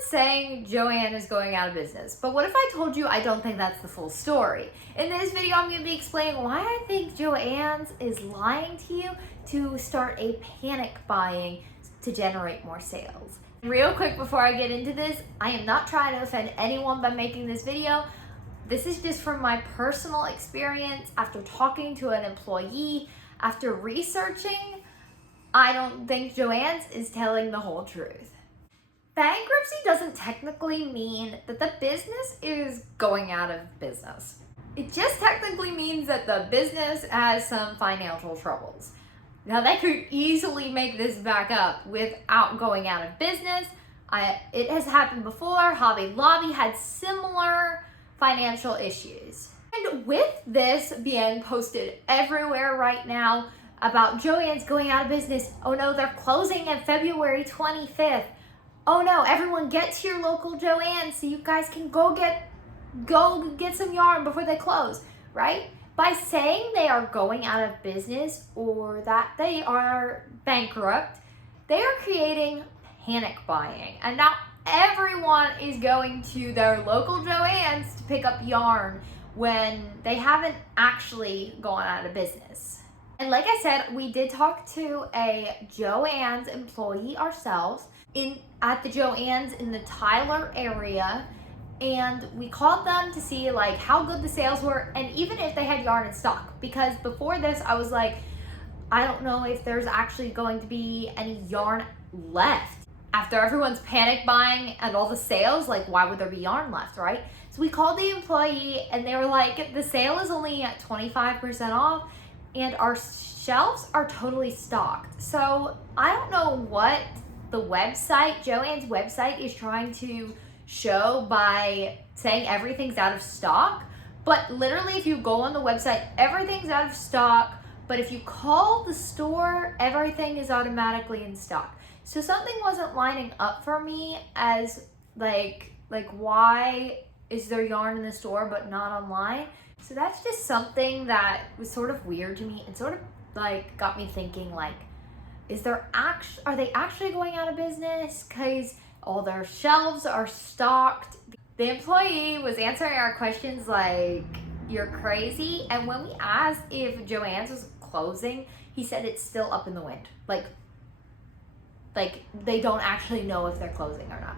Everyone's saying Joann is going out of business, but what if I told you I don't think that's the full story? In this video, I'm going to be explaining why I think Joann's is lying to you to start a panic buying to generate more sales. Real quick before I get into this, I am not trying to offend anyone by making this video. This is just from my personal experience after talking to an employee, after researching. I don't think Joann's is telling the whole truth. Bankruptcy doesn't technically mean that the business is going out of business. It just technically means that the business has some financial troubles. Now, they could easily make this back up without going out of business. It has happened before. Hobby Lobby had similar financial issues. And with this being posted everywhere right now about Joann's going out of business, oh no, they're closing on February 25th. Oh no, everyone get to your local Joann's so you guys can go get some yarn before they close, right? By saying they are going out of business or that they are bankrupt, they are creating panic buying. And now everyone is going to their local Joann's to pick up yarn when they haven't actually gone out of business. And like I said, we did talk to a Joann's employee ourselves at the Joann's in the Tyler area. And we called them to see like how good the sales were and even if they had yarn in stock. Because before this, I was like, I don't know if there's actually going to be any yarn left. After everyone's panic buying and all the sales, like why would there be yarn left, right? So we called the employee and they were like, the sale is only at 25% off and our shelves are totally stocked. So I don't know what the website, Joann's website, is trying to show by saying everything's out of stock, but literally if you go on the website, everything's out of stock, but if you call the store, everything is automatically in stock. So something wasn't lining up for me as like why is there yarn in the store but not online? So that's just something that was sort of weird to me and sort of like got me thinking like, are they actually going out of business? Because all their shelves are stocked. The employee was answering our questions like, you're crazy. And when we asked if Joann's was closing, he said it's still up in the wind. Like they don't actually know if they're closing or not.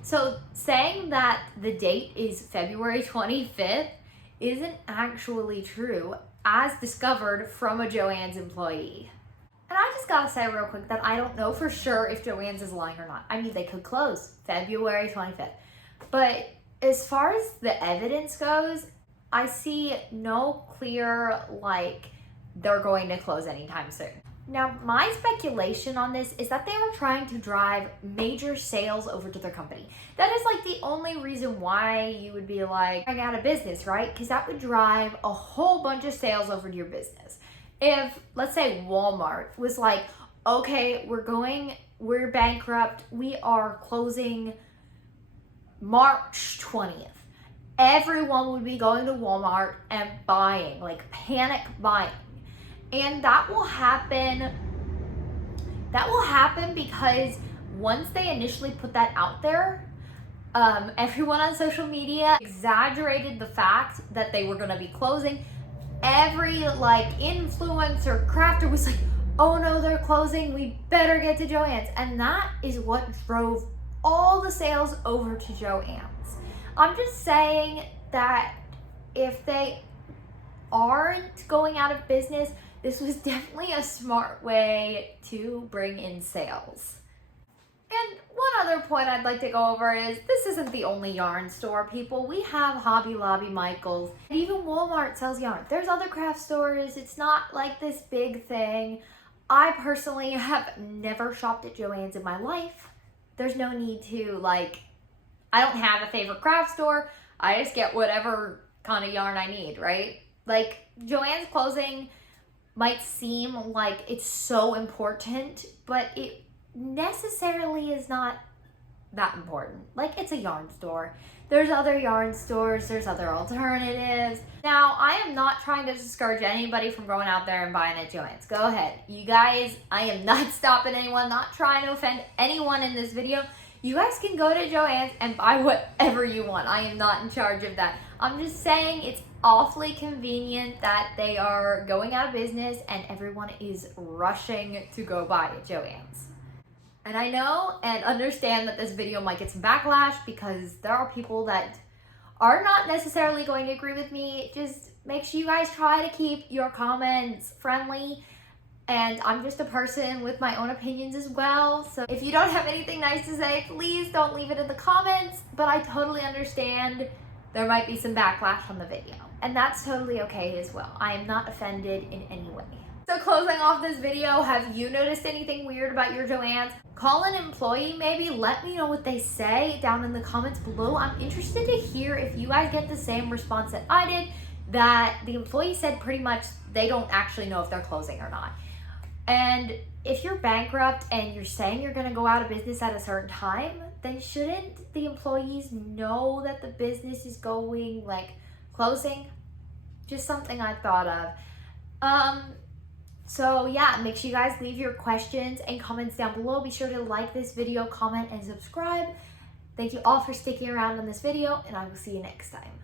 So saying that the date is February 25th isn't actually true, as discovered from a Joann's employee. And I just gotta say real quick that I don't know for sure if Joann's is lying or not. I mean, they could close February 25th. But as far as the evidence goes, I see no clear, like, they're going to close anytime soon. Now, my speculation on this is that they were trying to drive major sales over to their company. That is like the only reason why you would be like, going out of business, right? Because that would drive a whole bunch of sales over to your business. If, let's say, Walmart was like, okay, we're bankrupt, we are closing March 20th. Everyone would be going to Walmart and buying, like panic buying. And that will happen because once they initially put that out there, everyone on social media exaggerated the fact that they were gonna be closing. Every like influencer, crafter was like, oh no, they're closing, we better get to Joann's. And that is what drove all the sales over to Joann's. I'm just saying that if they aren't going out of business, this was definitely a smart way to bring in sales. And one other point I'd like to go over is this isn't the only yarn store, people. We have Hobby Lobby, Michael's, and even Walmart sells yarn. There's other craft stores. It's not like this big thing. I personally have never shopped at Joann's in my life. There's no need to, like, I don't have a favorite craft store. I just get whatever kind of yarn I need, right? Like, Joann's closing might seem like it's so important, but it necessarily is not that important. Like, it's a yarn store. There's other yarn stores, there's other alternatives. Now, I am not trying to discourage anybody from going out there and buying at Joann's. Go ahead. You guys, I am not stopping anyone, not trying to offend anyone in this video. You guys can go to Joann's and buy whatever you want. I am not in charge of that. I'm just saying it's awfully convenient that they are going out of business and everyone is rushing to go buy at Joann's. And I know and understand that this video might get some backlash because there are people that are not necessarily going to agree with me. Just make sure you guys try to keep your comments friendly. And I'm just a person with my own opinions as well. So if you don't have anything nice to say, please don't leave it in the comments. But I totally understand there might be some backlash on the video. And that's totally okay as well. I am not offended in any way. So closing off this video, have you noticed anything weird about your Joann's? Call an employee maybe, let me know what they say down in the comments below. I'm interested to hear if you guys get the same response that I did, that the employee said pretty much they don't actually know if they're closing or not. And if you're bankrupt and you're saying you're gonna go out of business at a certain time, then shouldn't the employees know that the business is going, like, closing? Just something I thought of. So yeah, make sure you guys leave your questions and comments down below. Be sure to like this video, comment, and subscribe. Thank you all for sticking around on this video, and I will see you next time.